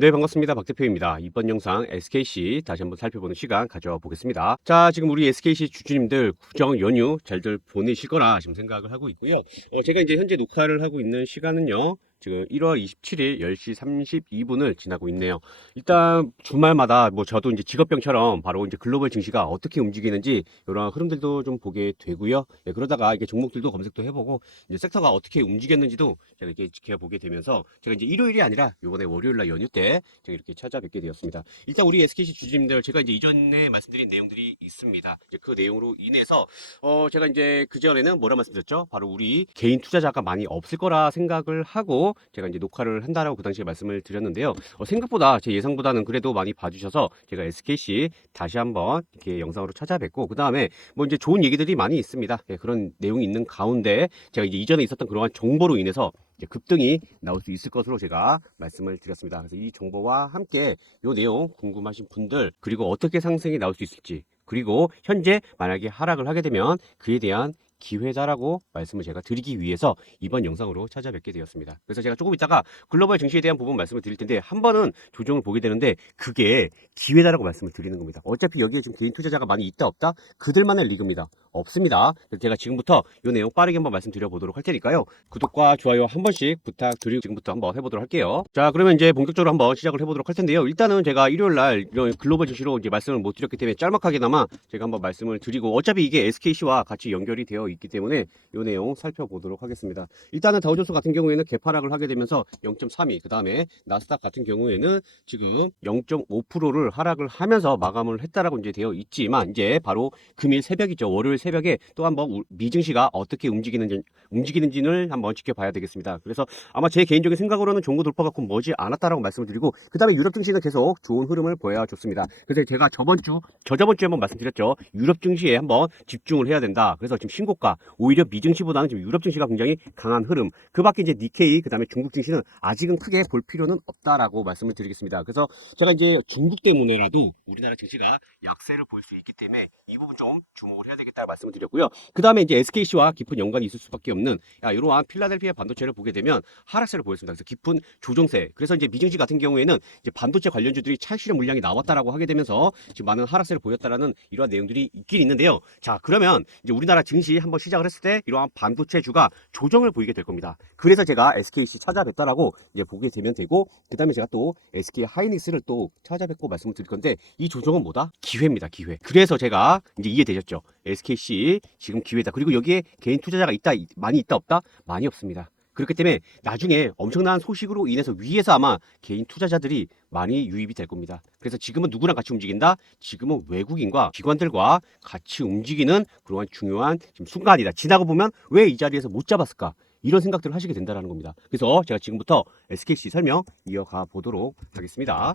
네, 반갑습니다. 박 대표입니다. 이번 영상 SKC 다시 한번 살펴보는 시간 가져보겠습니다. 자, 지금 우리 SKC 주주님들 구정 연휴 잘들 보내실 거라 지금 생각을 하고 있고요. 제가 이제 현재 녹화를 하고 있는 시간은요. 지금 1월 27일 10시 32분을 지나고 있네요. 일단 주말마다 뭐 저도 이제 직업병처럼 바로 이제 글로벌 증시가 어떻게 움직이는지 이런 흐름들도 좀 보게 되고요. 예, 그러다가 이게 종목들도 검색도 해보고 이제 섹터가 어떻게 움직였는지도 제가 이렇게 지켜보게 되면서 제가 이제 일요일이 아니라 이번에 월요일 날 연휴 때 제가 이렇게 찾아뵙게 되었습니다. 일단 우리 SKC 주주님들 제가 이제 이전에 말씀드린 내용들이 있습니다. 이제 그 내용으로 인해서 제가 이제 그 전에는 뭐라 말씀드렸죠? 바로 우리 개인 투자자가 많이 없을 거라 생각을 하고 제가 이제 녹화를 한다라고 그 당시에 말씀을 드렸는데요. 생각보다 제 예상보다는 그래도 많이 봐주셔서 제가 SKC 다시 한번 이렇게 영상으로 찾아뵙고 그 다음에 뭐 이제 좋은 얘기들이 많이 있습니다. 예, 그런 내용이 있는 가운데 제가 이제 이전에 있었던 그러한 정보로 인해서 이제 급등이 나올 수 있을 것으로 제가 말씀을 드렸습니다. 그래서 이 정보와 함께 이 내용 궁금하신 분들 그리고 어떻게 상승이 나올 수 있을지 그리고 현재 만약에 하락을 하게 되면 그에 대한 기회다라고 말씀을 제가 드리기 위해서 이번 영상으로 찾아뵙게 되었습니다. 그래서 제가 조금 이따가 글로벌 증시에 대한 부분 말씀을 드릴 텐데 한 번은 조정을 보게 되는데 그게 기회다라고 말씀을 드리는 겁니다. 어차피 여기에 지금 개인 투자자가 많이 있다 없다 그들만의 리그입니다. 없습니다. 제가 지금부터 이 내용 빠르게 한번 말씀드려 보도록 할 테니까요. 구독과 좋아요 한 번씩 부탁드리고 지금부터 한번 해보도록 할게요. 자, 그러면 이제 본격적으로 한번 시작을 해보도록 할 텐데요. 일단은 제가 일요일 날 이런 글로벌 증시로 이제 말씀을 못 드렸기 때문에 짤막하게나마 제가 한번 말씀을 드리고 어차피 이게 SKC와 같이 연결이 되어 있기 때문에 이 내용 살펴보도록 하겠습니다. 일단은 다우존스 같은 경우에는 개파락을 하게 되면서 0.32, 그 다음에 나스닥 같은 경우에는 지금 0.5%를 하락을 하면서 마감을 했다라고 이제 되어 있지만 이제 바로 금일 새벽이죠. 월요일 새벽에 또 한번 미증시가 어떻게 움직이는지를 한번 지켜봐야 되겠습니다. 그래서 아마 제 개인적인 생각으로는 종고 돌파가 곧 머지 않았다라고 말씀을 드리고 그 다음에 유럽 증시는 계속 좋은 흐름을 보여줬습니다. 그래서 제가 저저번 주에 한번 말씀드렸죠. 유럽 증시에 한번 집중을 해야 된다. 그래서 지금 신고가 오히려 미증시보다는 지금 유럽 증시가 굉장히 강한 흐름. 그 밖에 이제 니케이 그 다음에 중국 증시는 아직은 크게 볼 필요는 없다라고 말씀을 드리겠습니다. 그래서 제가 이제 중국 때문에라도 우리나라 증시가 약세를 볼 수 있기 때문에 이 부분 좀 주목을 해야 되겠다 말씀을 드렸고요. 그 다음에 이제 SKC와 깊은 연관이 있을 수밖에 없는 이러한 필라델피아 반도체를 보게 되면 하락세를 보였습니다. 그래서 깊은 조정세. 그래서 이제 미증시 같은 경우에는 이제 반도체 관련주들이 차익 실현 물량이 나왔다라고 하게 되면서 지금 많은 하락세를 보였다라는 이러한 내용들이 있긴 있는데요. 자, 그러면 이제 우리나라 증시 한번 시작을 했을 때 이러한 반도체주가 조정을 보이게 될 겁니다. 그래서 제가 SKC 찾아뵙다라고 이제 보게 되면 되고 그 다음에 제가 또 SK 하이닉스를 또 찾아뵙고 말씀을 드릴 건데 이 조정은 뭐다? 기회입니다. 기회. 그래서 제가 이제 이해되셨죠? SKC 지금 기회다. 그리고 여기에 개인 투자자가 많이 있다 없다? 많이 없습니다. 그렇기 때문에 나중에 엄청난 소식으로 인해서 위에서 아마 개인 투자자들이 많이 유입이 될 겁니다. 그래서 지금은 누구랑 같이 움직인다? 지금은 외국인과 기관들과 같이 움직이는 그러한 중요한 지금 순간이다. 지나고 보면 왜 이 자리에서 못 잡았을까? 이런 생각들을 하시게 된다는 겁니다. 그래서 제가 지금부터 SKC 설명 이어가 보도록 하겠습니다.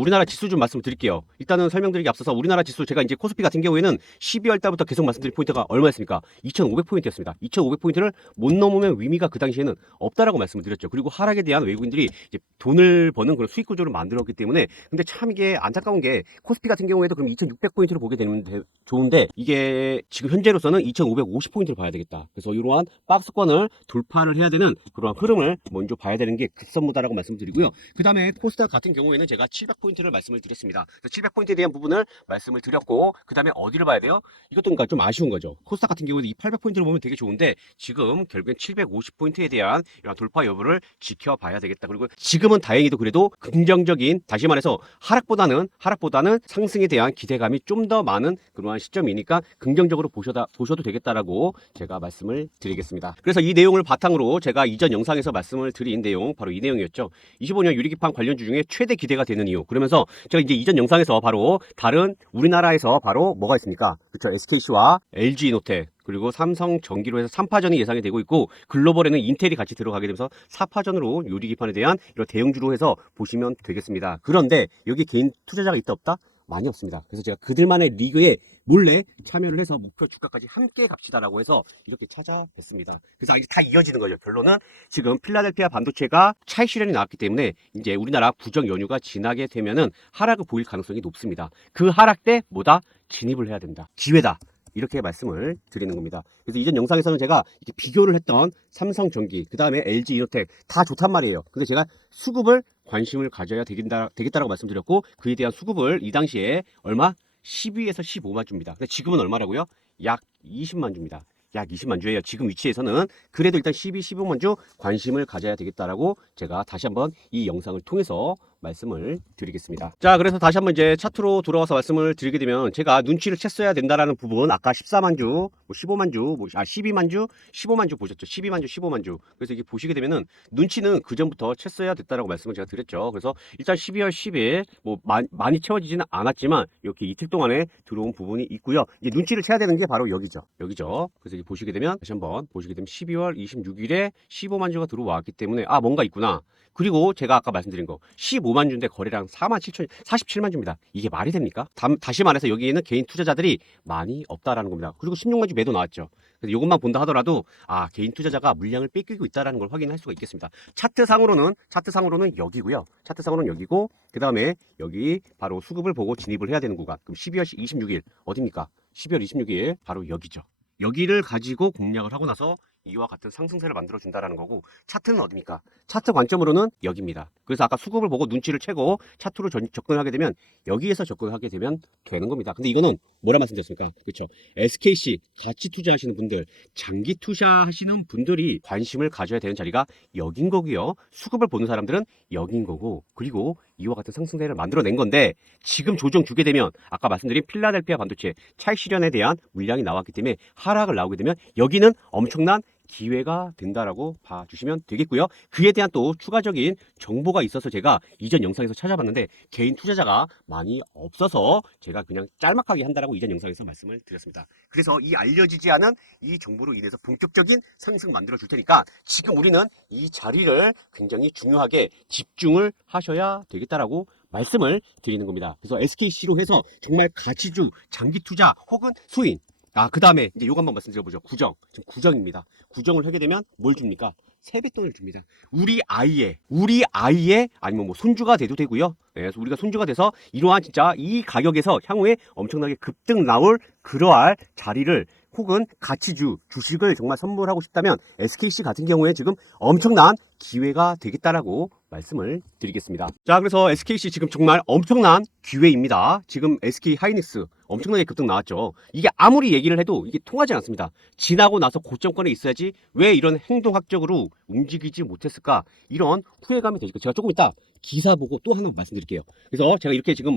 우리나라 지수 좀 말씀드릴게요. 일단은 설명드리기 앞서서 우리나라 지수 제가 이제 코스피 같은 경우에는 12월 달부터 계속 말씀드린 포인트가 얼마였습니까? 2,500포인트였습니다. 2,500포인트를 못 넘으면 의미가 그 당시에는 없다라고 말씀을 드렸죠. 그리고 하락에 대한 외국인들이 이제 돈을 버는 그런 수익 구조를 만들었기 때문에 근데 참 이게 안타까운 게 코스피 같은 경우에도 그럼 2,600포인트를 보게 되면 좋은데 이게 지금 현재로서는 2,550포인트를 봐야 되겠다. 그래서 이러한 박스권을 돌파를 해야 되는 그런 흐름을 먼저 봐야 되는 게 급선무다라고 말씀드리고요. 그 다음에 코스닥 같은 경우에는 제가 700포인트를 말씀을 드렸습니다. 700포인트에 대한 부분을 말씀을 드렸고 그 다음에 어디를 봐야 돼요? 이것도 그러니까 좀 아쉬운 거죠. 코스닥 같은 경우에도 이 800포인트를 보면 되게 좋은데 지금 결국엔 750포인트에 대한 이런 돌파 여부를 지켜봐야 되겠다. 그리고 지금은 다행히도 그래도 긍정적인 다시 말해서 하락보다는 상승에 대한 기대감이 좀 더 많은 그러한 시점이니까 긍정적으로 보셔도 되겠다라고 제가 말씀을 드리겠습니다. 그래서 이 내용을 바탕으로 제가 이전 영상에서 말씀을 드린 내용 바로 이 내용이었죠. 25년 유리기판 관련주 중에 최대 기대가 되는 이유. 그러면서 제가 이제 이전 영상에서 바로 다른 우리나라에서 바로 뭐가 있습니까? 그렇죠. SKC와 LG이노텍 그리고 삼성전기로 해서 3파전이 예상이 되고 있고 글로벌에는 인텔이 같이 들어가게 되면서 4파전으로 유리기판에 대한 이런 대응주로 해서 보시면 되겠습니다. 그런데 여기 개인 투자자가 있다 없다? 많이 없습니다. 그래서 제가 그들만의 리그에 몰래 참여를 해서 목표 주가까지 함께 갑시다라고 해서 이렇게 찾아뵀습니다. 그래서 이제 다 이어지는 거죠. 결론은 지금 필라델피아 반도체가 차익 실현이 나왔기 때문에 이제 우리나라 구정 연휴가 지나게 되면은 하락을 보일 가능성이 높습니다. 그 하락 때 뭐다? 진입을 해야 된다. 기회다. 이렇게 말씀을 드리는 겁니다. 그래서 이전 영상에서는 제가 이렇게 비교를 했던 삼성전기, 그 다음에 LG이노텍 다 좋단 말이에요. 근데 제가 수급을 관심을 가져야 되겠다라고 말씀드렸고, 그에 대한 수급을 이 당시에 얼마? 12에서 15만 주입니다. 근데 지금은 얼마라고요? 약 20만 주입니다. 약 20만 주예요. 지금 위치에서는. 그래도 일단 12, 15만 주 관심을 가져야 되겠다라고 제가 다시 한번 이 영상을 통해서 말씀을 드리겠습니다. 자, 그래서 다시 한번 이제 차트로 돌아와서 말씀을 드리게 되면, 제가 눈치를 챘어야 된다라는 부분, 아까 14만 주, 뭐 15만 주, 12만 주, 15만 주 보셨죠? 12만 주, 15만 주. 그래서 이게 보시게 되면은 눈치는 그 전부터 챘어야 됐다라고 말씀을 제가 드렸죠. 그래서 일단 12월 10일 뭐 많이 채워지지는 않았지만 이렇게 이틀 동안에 들어온 부분이 있고요. 이제 눈치를 채야 되는 게 바로 여기죠. 여기죠. 그래서 이제 보시게 되면, 다시 한번 보시게 되면 12월 26일에 15만 주가 들어왔기 때문에 아, 뭔가 있구나. 그리고 제가 아까 말씀드린 거 15만 주인데 거래량 4만 7천 47만 주입니다. 이게 말이 됩니까? 다시 말해서 여기에는 개인 투자자들이 많이 없다라는 겁니다. 그리고 16만 주 매도 나왔죠. 그래서 이것만 본다 하더라도 아, 개인 투자자가 물량을 뺏기고 있다라는 걸 확인할 수가 있겠습니다. 차트상으로는 여기고요. 차트상으로는 여기고, 그 다음에 여기 바로 수급을 보고 진입을 해야 되는 구간. 그럼 12월 26일 어딥니까? 12월 26일 바로 여기죠. 여기를 가지고 공략을 하고 나서 이와 같은 상승세를 만들어 준다라는 거고, 차트는 어디입니까? 차트 관점으로는 여기입니다. 그래서 아까 수급을 보고 눈치를 채고 차트로 접근하게 되면 여기에서 접근하게 되면 되는 겁니다. 근데 이거는 뭐라 말씀드렸습니까? 그렇죠. SKC 가치 투자하시는 분들, 장기 투자하시는 분들이 관심을 가져야 되는 자리가 여긴 거고요. 수급을 보는 사람들은 여긴 거고, 그리고 이와 같은 상승세를 만들어낸 건데, 지금 조정 주게 되면 아까 말씀드린 필라델피아 반도체 차익 실현에 대한 물량이 나왔기 때문에 하락을 나오게 되면 여기는 엄청난 기회가 된다라고 봐주시면 되겠고요. 그에 대한 또 추가적인 정보가 있어서 제가 이전 영상에서 찾아봤는데 개인 투자자가 많이 없어서 제가 그냥 짤막하게 한다라고 이전 영상에서 말씀을 드렸습니다. 그래서 이 알려지지 않은 이 정보로 인해서 본격적인 상승 만들어 줄 테니까 지금 우리는 이 자리를 굉장히 중요하게 집중을 하셔야 되겠다라고 말씀을 드리는 겁니다. 그래서 SKC로 해서 정말 가치주, 장기 투자 혹은 수인, 그 다음에 이제 요거 한번 말씀드려보죠. 구정. 지금 구정입니다. 구정을 하게 되면 뭘 줍니까? 세뱃돈을 줍니다. 우리 아이의 아니면 뭐 손주가 돼도 되고요. 네, 그래서 우리가 손주가 돼서 이러한 진짜 이 가격에서 향후에 엄청나게 급등 나올 그러할 자리를 혹은 가치주, 주식을 정말 선물하고 싶다면 SKC 같은 경우에 지금 엄청난 기회가 되겠다라고 말씀을 드리겠습니다. 자, 그래서 SKC 지금 정말 엄청난 기회입니다. 지금 SK 하이닉스 엄청나게 급등 나왔죠. 이게 아무리 얘기를 해도 이게 통하지 않습니다. 지나고 나서 고점권에 있어야지 왜 이런 행동학적으로 움직이지 못했을까? 이런 후회감이 되니까 제가 조금 이따 기사 보고 또 하나 말씀드릴게요. 그래서 제가 이렇게 지금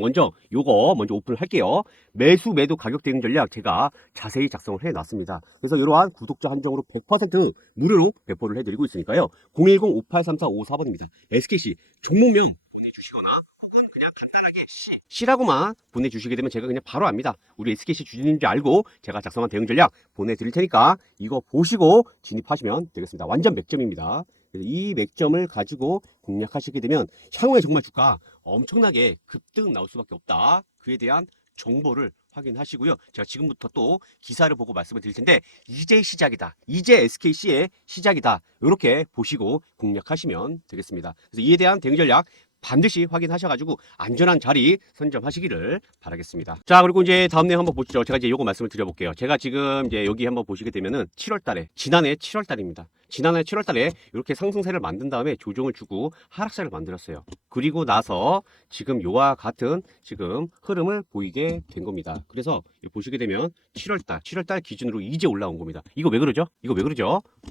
요거 먼저 오픈을 할게요. 매수 매도 가격 대응 전략 제가 자세히 작성을 해 놨습니다. 그래서 이러한 구독자 한정으로 100% 무료로 배포를 해드리고 있으니까요. 010-5834-54번입니다. SKC 종목명 보내주시거나 혹은 그냥 간단하게 C라고만 보내주시게 되면 제가 그냥 바로 압니다. 우리 SKC 주주님인지 알고 제가 작성한 대응 전략 보내드릴 테니까 이거 보시고 진입하시면 되겠습니다. 완전 맥점입니다. 그래서 이 맥점을 가지고 공략하시게 되면 향후에 정말 주가 엄청나게 급등 나올 수밖에 없다. 그에 대한 정보를 확인하시고요. 제가 지금부터 또 기사를 보고 말씀을 드릴 텐데 이제 시작이다. 이제 SKC의 시작이다. 이렇게 보시고 공략하시면 되겠습니다. 그래서 이에 대한 대응 전략 반드시 확인하셔가지고 안전한 자리 선점하시기를 바라겠습니다. 자, 그리고 이제 다음 내용 한번 보시죠. 제가 이제 요거 말씀을 드려볼게요. 제가 지금 이제 여기 한번 보시게 되면은 7월달에, 지난해 7월달입니다. 지난해 7월달에 이렇게 상승세를 만든 다음에 조정을 주고 하락세를 만들었어요. 그리고 나서 지금 요와 같은 지금 흐름을 보이게 된 겁니다. 그래서 보시게 되면 7월달 기준으로 이제 올라온 겁니다. 이거 왜 그러죠?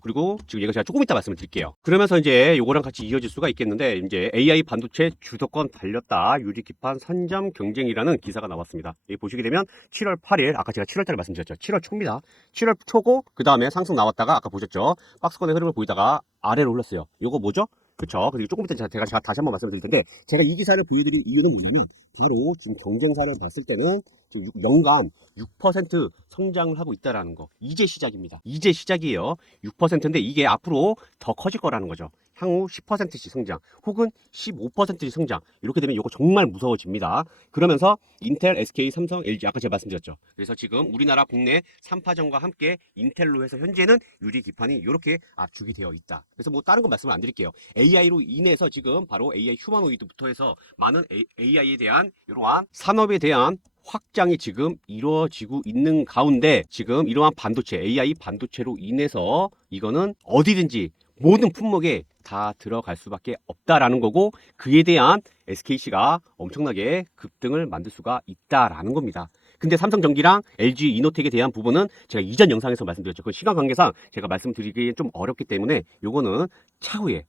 그리고 지금 제가 조금 이따 말씀을 드릴게요. 그러면서 이제 요거랑 같이 이어질 수가 있겠는데, 이제 AI 반도체 주도권 달렸다. 유리 기판 선점 경쟁이라는 기사가 나왔습니다. 여기 보시게 되면 7월 8일, 아까 제가 7월달에 말씀드렸죠. 7월 초입니다. 7월 초고 그 다음에 상승 나왔다가 아까 보셨죠? 박스권의 흐름을 보이다가 아래로 올랐어요. 요거 뭐죠? 그쵸? 그리고 조금 이따 제가 다시 한번 말씀을 드릴 텐데, 제가 이 기사를 보여드린 이유는 뭐냐면 바로 지금 경쟁사를 봤을 때는 연간 6% 성장을 하고 있다라는 거. 이제 시작입니다. 이제 시작이에요. 6%인데 이게 앞으로 더 커질 거라는 거죠. 향후 10%씩 성장 혹은 15%씩 성장, 이렇게 되면 이거 정말 무서워집니다. 그러면서 인텔, SK, 삼성, LG 아까 제가 말씀드렸죠. 그래서 지금 우리나라 국내 3파전과 함께 인텔로 해서 현재는 유리 기판이 이렇게 압축이 되어 있다. 그래서 뭐 다른 건 말씀을 안 드릴게요. AI로 인해서 지금 바로 AI 휴머노이드부터 해서 많은 AI에 대한 이러한 산업에 대한 확장이 지금 이루어지고 있는 가운데 지금 이러한 반도체, AI 반도체로 인해서 이거는 어디든지 모든 품목에 다 들어갈 수밖에 없다라는 거고, 그에 대한 SKC가 엄청나게 급등을 만들 수가 있다라는 겁니다. 근데 삼성전기랑 LG 이노텍에 대한 부분은 제가 이전 영상에서 말씀드렸죠. 그 시간 관계상 제가 말씀드리기 좀 어렵기 때문에 요거는 차후에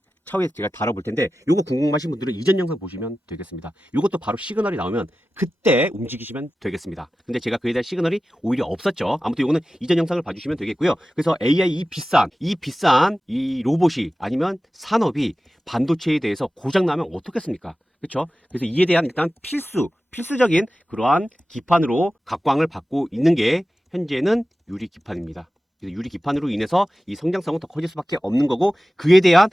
제가 다뤄볼 텐데, 요거 궁금하신 분들은 이전 영상 보시면 되겠습니다. 요것도 바로 시그널이 나오면 그때 움직이시면 되겠습니다. 근데 제가 그에 대한 시그널이 오히려 없었죠. 아무튼 요거는 이전 영상을 봐주시면 되겠고요. 그래서 AI 이 비싼 이 로봇이 아니면 산업이 반도체에 대해서 고장 나면 어떻겠습니까? 그렇죠? 그래서 이에 대한 일단 필수적인 그러한 기판으로 각광을 받고 있는 게 현재는 유리 기판입니다. 유리 기판으로 인해서 이 성장성은 더 커질 수밖에 없는 거고, 그에 대한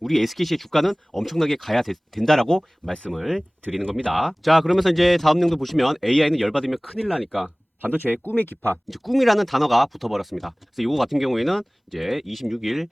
우리 SKC의 주가는 엄청나게 가야 된다라고 말씀을 드리는 겁니다. 자, 그러면서 이제 다음 내용도 보시면, AI는 열받으면 큰일 나니까 반도체의 꿈의 기판, 이제 꿈이라는 단어가 붙어버렸습니다. 그래서 이거 같은 경우에는 이제 26일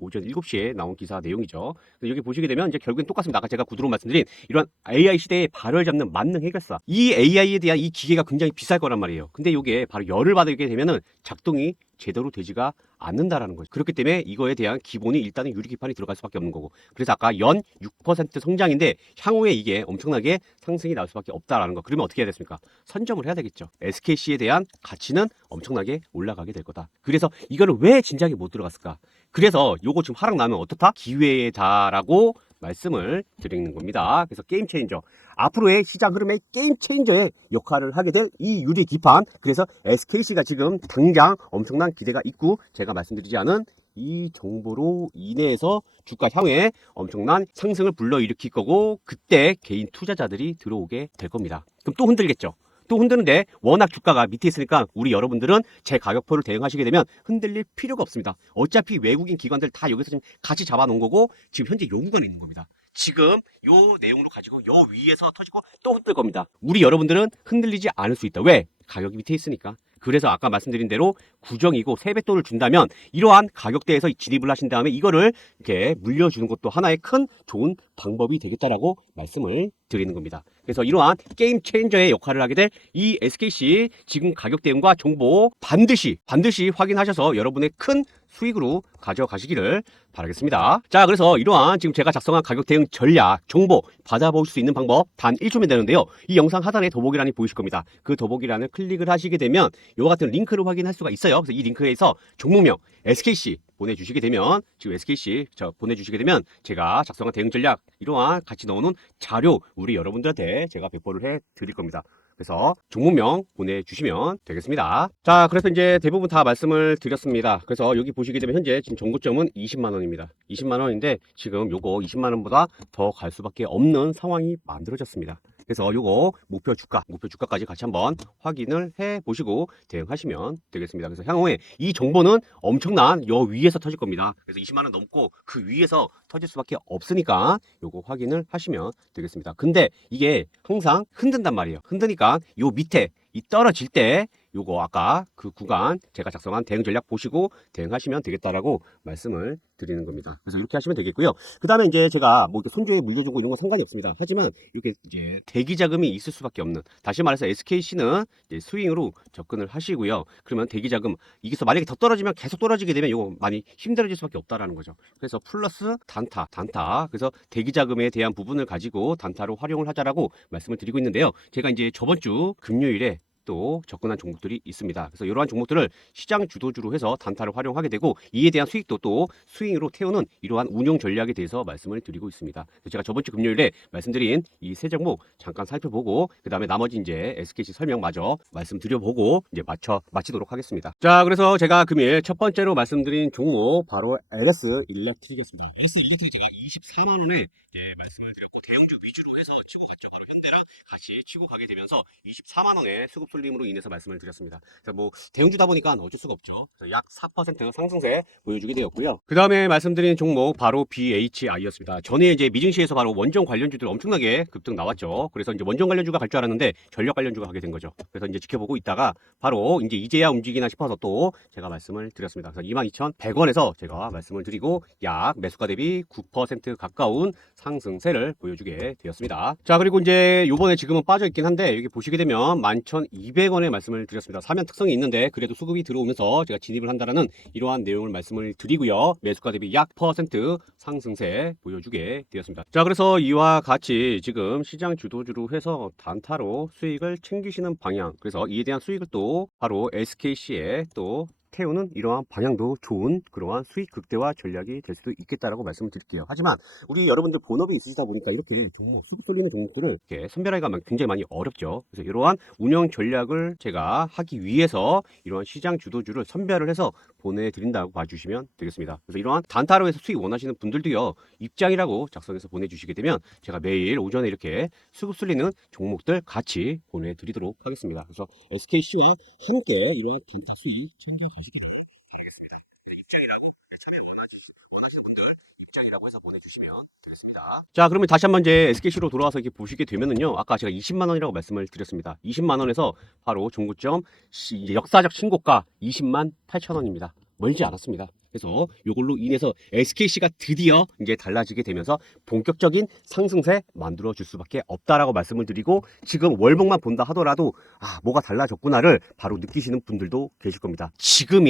오전 7시에 나온 기사 내용이죠. 그래서 여기 보시게 되면 이제 결국엔 똑같습니다. 아까 제가 구두로 말씀드린 이런 AI 시대의 발을 잡는 만능 해결사. 이 AI에 대한 이 기계가 굉장히 비쌀 거란 말이에요. 근데 이게 바로 열을 받게 되면은 작동이 제대로 되지가 않는다라는 거죠. 그렇기 때문에 이거에 대한 기본이 일단은 유리기판이 들어갈 수밖에 없는 거고, 그래서 아까 연 6% 성장인데 향후에 이게 엄청나게 상승이 나올 수밖에 없다라는 거. 그러면 어떻게 해야 됐습니까? 선점을 해야 되겠죠. SKC에 대한 가치는 엄청나게 올라가게 될 거다. 그래서 이거를 왜 진작에 못 들어갔을까? 그래서 요거 지금 하락 나면 어떻다? 기회다라고 말씀을 드리는 겁니다. 그래서 게임 체인저, 앞으로의 시장 흐름의 게임 체인저의 역할을 하게 될 이 유리 기판, 그래서 SKC가 지금 당장 엄청난 기대가 있고, 제가 말씀드리지 않은 이 정보로 인해서 주가 향후에 엄청난 상승을 불러일으킬 거고, 그때 개인 투자자들이 들어오게 될 겁니다. 그럼 또 흔들겠죠. 또 흔드는데 워낙 주가가 밑에 있으니까 우리 여러분들은 제 가격표를 대응하시게 되면 흔들릴 필요가 없습니다. 어차피 외국인 기관들 다 여기서 지금 같이 잡아놓은 거고, 지금 현재 요 구간에 있는 겁니다. 지금 요 내용으로 가지고 요 위에서 터지고 또 흔들 겁니다. 우리 여러분들은 흔들리지 않을 수 있다. 왜? 가격이 밑에 있으니까. 그래서 아까 말씀드린 대로 구정이고 세뱃돈을 준다면 이러한 가격대에서 진입을 하신 다음에 이거를 이렇게 물려주는 것도 하나의 큰 좋은 방법이 되겠다라고 말씀을 드리는 겁니다. 그래서 이러한 게임 체인저의 역할을 하게 될 이 SKC 지금 가격 대응과 정보 반드시 확인하셔서 여러분의 큰 수익으로 가져가시기를 바라겠습니다. 자, 그래서 이러한 지금 제가 작성한 가격 대응 전략 정보 받아볼 수 있는 방법 단 1초면 되는데요. 이 영상 하단에 더보기란이 보이실 겁니다. 그 더보기란을 클릭을 하시게 되면 이와 같은 링크를 확인할 수가 있어요. 그래서 이 링크에서 종목명 SKC 보내주시게 되면, 지금 SKC 보내주시게 되면 제가 작성한 대응 전략 이러한 같이 넣어놓은 자료 우리 여러분들한테 제가 배포를 해 드릴 겁니다. 그래서 종목명 보내주시면 되겠습니다. 자, 그래서 이제 대부분 다 말씀을 드렸습니다. 그래서 여기 보시게 되면 현재 지금 정고점은 20만 원입니다. 20만 원인데 지금 요거 20만 원보다 더 갈 수밖에 없는 상황이 만들어졌습니다. 그래서 요거 목표 주가까지 같이 한번 확인을 해 보시고 대응하시면 되겠습니다. 그래서 향후에 이 정보는 엄청난 요 위에서 터질 겁니다. 그래서 20만 원 넘고 그 위에서 터질 수밖에 없으니까 요거 확인을 하시면 되겠습니다. 근데 이게 항상 흔든단 말이에요. 흔드니까 요 밑에 이 떨어질 때 요거 아까 그 구간 제가 작성한 대응 전략 보시고 대응하시면 되겠다라고 말씀을 드리는 겁니다. 그래서 이렇게 하시면 되겠고요. 그 다음에 이제 제가 뭐 이렇게 손주에 물려준 거 이런 건 상관이 없습니다. 하지만 이렇게 이제 대기 자금이 있을 수밖에 없는, 다시 말해서 SKC는 이제 스윙으로 접근을 하시고요. 그러면 대기 자금 이게서 만약에 더 떨어지면 계속 떨어지게 되면 이거 많이 힘들어질 수밖에 없다라는 거죠. 그래서 플러스 단타. 그래서 대기 자금에 대한 부분을 가지고 단타로 활용을 하자라고 말씀을 드리고 있는데요. 제가 이제 저번 주 금요일에 또 접근한 종목들이 있습니다. 그래서 이러한 종목들을 시장 주도주로 해서 단타를 활용하게 되고, 이에 대한 수익도 또 스윙으로 태우는 이러한 운용 전략에 대해서 말씀을 드리고 있습니다. 그래서 제가 저번 주 금요일에 말씀드린 이 세 종목 잠깐 살펴보고, 그 다음에 나머지 이제 SKC 설명마저 말씀드려보고 이제 마치도록 하겠습니다. 자, 그래서 제가 금일 첫 번째로 말씀드린 종목 바로 LS 일렉트릭이었습니다. LS 일렉트릭 제가 24만 원에 말씀을 드렸고, 대형주 위주로 해서 치고 갔죠. 바로 현대랑 같이 치고 가게 되면서 24만 원의 수급 쏠림으로 인해서 말씀을 드렸습니다. 그래서 뭐 대형주다 보니까 어쩔 수가 없죠. 그래서 약 4% 상승세 보여주게 되었고요. 그 다음에 말씀드린 종목 바로 BHI였습니다. 전에 이제 미증시에서 바로 원전 관련주들 엄청나게 급등 나왔죠. 그래서 이제 원전 관련주가 갈 줄 알았는데 전력 관련주가 가게 된 거죠. 그래서 이제 지켜보고 있다가 바로 이제야 움직이나 싶어서 또 제가 말씀을 드렸습니다. 그래서 22,100원에서 제가 말씀을 드리고 약 매수가 대비 9% 가까운 상승세를 보여주게 되었습니다. 자, 그리고 이제 요번에 지금은 빠져 있긴 한데 여기 보시게 되면 11,200 200원의 말씀을 드렸습니다. 사면 특성이 있는데 그래도 수급이 들어오면서 제가 진입을 한다라는 이러한 내용을 말씀을 드리고요. 매수가 대비 약 퍼센트 상승세 보여주게 되었습니다. 자, 그래서 이와 같이 지금 시장 주도주로 해서 단타로 수익을 챙기시는 방향, 그래서 이에 대한 수익을 또 바로 SKC에 또 태우는 이러한 방향도 좋은 그러한 수익 극대화 전략이 될 수도 있겠다라고 말씀을 드릴게요. 하지만 우리 여러분들 본업이 있으시다 보니까 이렇게 종목, 수급 쏠리는 종목들을 이렇게 선별하기가 굉장히 많이 어렵죠. 그래서 이러한 운영 전략을 제가 하기 위해서 이러한 시장 주도주를 선별을 해서 보내드린다고 봐주시면 되겠습니다. 그래서 이러한 단타로 해서 수익 원하시는 분들도요, 입장이라고 작성해서 보내주시게 되면 제가 매일 오전에 이렇게 수급 쏠리는 종목들 같이 보내드리도록 하겠습니다. 그래서 SKC와 함께 이러한 단타 수익 챙겨주시기를 바라겠습니다. 입장이라고 참여 원하시는 분들 입장이라고 해서 보내주시면 되겠습니다. 자, 그러면 다시 한번 이제 SKC로 돌아와서 이렇게 보시게 되면은요, 아까 제가 20만 원이라고 말씀을 드렸습니다. 20만 원에서 바로 종구점 역사적 신고가 20만 8천 원입니다. 멀지 않았습니다. 그래서 이걸로 인해서 SKC가 드디어 이제 달라지게 되면서 본격적인 상승세 만들어 줄 수밖에 없다라고 말씀을 드리고, 지금 월봉만 본다 하더라도 뭐가 달라졌구나를 바로 느끼시는 분들도 계실 겁니다. 지금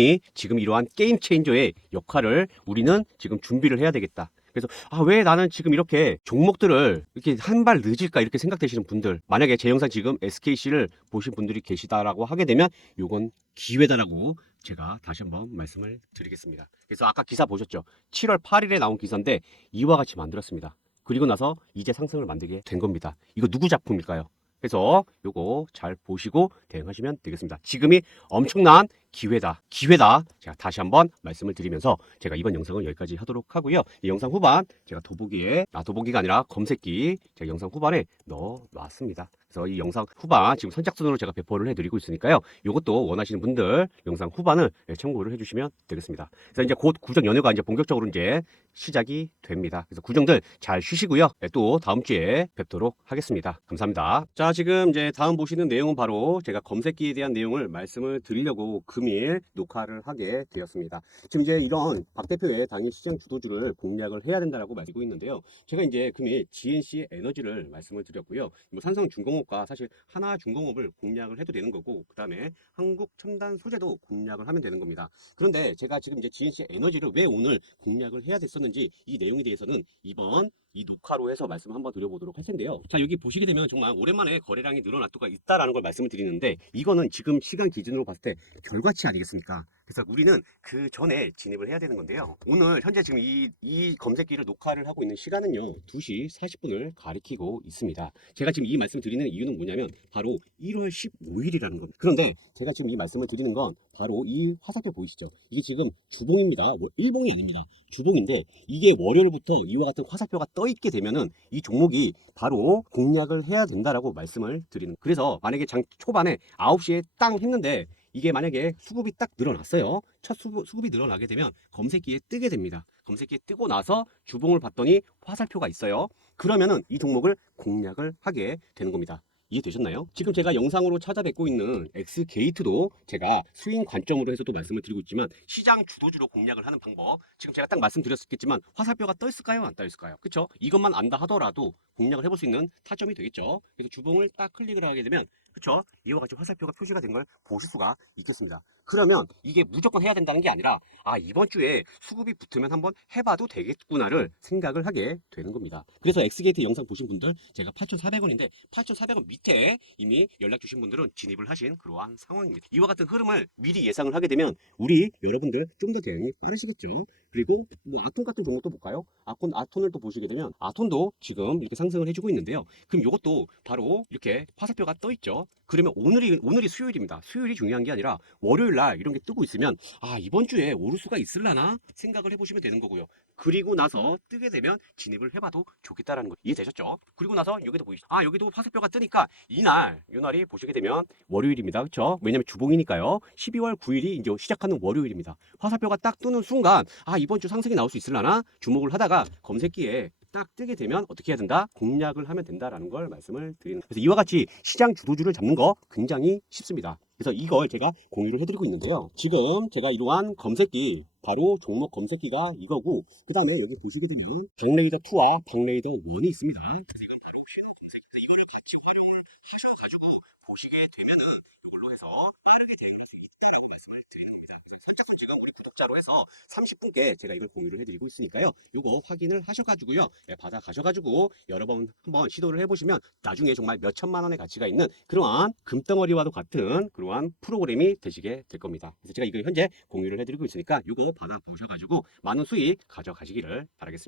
이러한 게임 체인저의 역할을 우리는 지금 준비를 해야 되겠다. 그래서 왜 나는 지금 이렇게 종목들을 이렇게 한 발 늦을까 이렇게 생각되시는 분들, 만약에 제 영상 지금 SKC를 보신 분들이 계시다라고 하게 되면 요건 기회다라고 제가 다시 한번 말씀을 드리겠습니다. 그래서 아까 기사 보셨죠? 7월 8일에 나온 기사인데 이와 같이 만들었습니다. 그리고 나서 이제 상승을 만들게 된 겁니다. 이거 누구 작품일까요? 그래서 요거 잘 보시고 대응하시면 되겠습니다. 지금이 엄청난 기회다. 제가 다시 한번 말씀을 드리면서 제가 이번 영상은 여기까지 하도록 하고요. 이 영상 후반 제가 도보기가 아니라 검색기 제가 영상 후반에 넣어 놨습니다. 그래서 이 영상 후반 지금 선착순으로 제가 배포를 해드리고 있으니까요. 이것도 원하시는 분들 영상 후반을 참고를 해주시면 되겠습니다. 그래서 이제 곧 구정 연휴가 이제 본격적으로 이제 시작이 됩니다. 그래서 구정들 잘 쉬시고요. 또 다음 주에 뵙도록 하겠습니다. 감사합니다. 자, 지금 이제 다음 보시는 내용은 바로 제가 검색기에 대한 내용을 말씀을 드리려고 금일 녹화를 하게 되었습니다. 지금 이제 이런 박 대표의 당일 시장 주도주를 공략을 해야 된다라고 말씀드리고 있는데요. 제가 이제 금일 GNC 에너지를 말씀을 드렸고요. 뭐 삼성중공업과 사실 하나중공업을 공략을 해도 되는 거고, 그 다음에 한국첨단소재도 공략을 하면 되는 겁니다. 그런데 제가 지금 이제 GNC 에너지를 왜 오늘 공략을 해야 됐었는지 이 내용에 대해서는 이번 이 녹화로 해서 말씀 한번 드려보도록 할 텐데요. 자, 여기 보시게 되면 정말 오랜만에 거래량이 늘어났다가 있다라는 걸 말씀을 드리는데, 이거는 지금 시간 기준으로 봤을 때 결과치 아니겠습니까? 그래서 우리는 그 전에 진입을 해야 되는 건데요. 오늘 현재 지금 이 검색기를 녹화를 하고 있는 시간은요, 2시 40분을 가리키고 있습니다. 제가 지금 이 말씀 드리는 이유는 뭐냐면 바로 1월 15일이라는 겁니다. 그런데 제가 지금 이 말씀을 드리는 건 바로 이 화살표 보이시죠? 이게 지금 주봉입니다. 일봉이 아닙니다. 주봉인데 이게 월요일부터 이와 같은 화살표가 떠 있게 되면은 이 종목이 바로 공략을 해야 된다라고 말씀을 드리는. 그래서 만약에 장 초반에 9시에 땅 했는데 이게 만약에 수급이 딱 늘어났어요. 첫 수급이 늘어나게 되면 검색기에 뜨게 됩니다. 검색기에 뜨고 나서 주봉을 봤더니 화살표가 있어요. 그러면은 이 종목을 공략을 하게 되는 겁니다. 이해되셨나요? 지금 제가 영상으로 찾아뵙고 있는 X게이트도 제가 스윙 관점으로 해서도 말씀을 드리고 있지만, 시장 주도주로 공략을 하는 방법 지금 제가 딱 말씀드렸겠지만 화살표가 떠 있을까요? 안 떠 있을까요? 그쵸? 이것만 안다 하더라도 공략을 해볼 수 있는 타점이 되겠죠. 그래서 주봉을 딱 클릭을 하게 되면, 그쵸? 이와 같이 화살표가 표시가 된 걸 보실 수가 있겠습니다. 그러면 이게 무조건 해야 된다는 게 아니라 이번 주에 수급이 붙으면 한번 해봐도 되겠구나를 생각을 하게 되는 겁니다. 그래서 엑스게이트 영상 보신 분들 제가 8,400원인데 8,400원 밑에 이미 연락 주신 분들은 진입을 하신 그러한 상황입니다. 이와 같은 흐름을 미리 예상을 하게 되면 우리 여러분들 좀 더 대응이 빠르시겠죠. 그리고 뭐 아톤 같은 종목도 볼까요? 아톤을 또 보시게 되면 아톤도 지금 이렇게 상승을 해주고 있는데요. 그럼 이것도 바로 이렇게 화살표가 떠 있죠. 그러면 오늘이 수요일입니다. 수요일이 중요한 게 아니라 월요일 날 이런 게 뜨고 있으면 이번 주에 오를 수가 있을라나 생각을 해보시면 되는 거고요. 그리고 나서 뜨게 되면 진입을 해봐도 좋겠다라는 거 이해되셨죠? 그리고 나서 여기도 보이시죠? 여기도 화살표가 뜨니까 이날이 보시게 되면 월요일입니다. 그렇죠? 왜냐면 주봉이니까요. 12월 9일이 이제 시작하는 월요일입니다. 화살표가 딱 뜨는 순간 이번 주 상승이 나올 수 있을라나 주목을 하다가 검색기에 딱 뜨게 되면 어떻게 해야 된다? 공략을 하면 된다라는 걸 말씀을 드리는. 그래서 이와 같이 시장 주도주를 잡는 거 굉장히 쉽습니다. 그래서 이걸 제가 공유를 해드리고 있는데요. 지금 제가 이러한 검색기, 바로 종목 검색기가 이거고, 그 다음에 여기 보시게 되면 박레이더 2와 박레이더 1이 있습니다. 그래서 이건 바로 쉬는 검색인데 이거를 같이 활용을 하셔가지고 보시게 되면은 이걸 해서 빠르게 대응할 수 있다라고 말씀을 드리는 겁니다. 선착순 지금 우리 구독자로 해서 30분께 제가 이걸 공유를 해드리고 있으니까요. 요거 확인을 하셔가지고요. 예, 받아 가셔가지고 여러 번 한번 시도를 해보시면 나중에 정말 몇 천만 원의 가치가 있는 그러한 금덩어리와도 같은 그러한 프로그램이 되시게 될 겁니다. 그래서 제가 이거 현재 공유를 해드리고 있으니까 요거 받아 보셔가지고 많은 수익 가져가시기를 바라겠습니다.